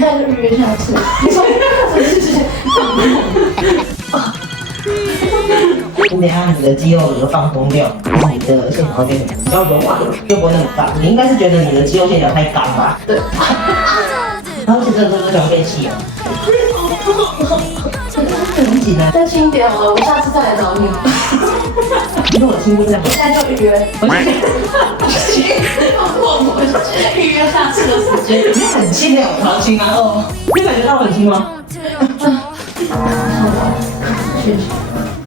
下就预约下次。你说是。你等下你的肌肉有放松掉，你的线条会变得比较柔软，就不会那么干。你应该是觉得你的肌肉线条太干吧？对。然后是真的都想变细哦。很紧的，再轻一点好了，我下次再来找你。因为我轻不这样。现在就预约。我预约下次的时间。你很轻的，我好轻啊！哦，你感觉到很轻吗？谢谢。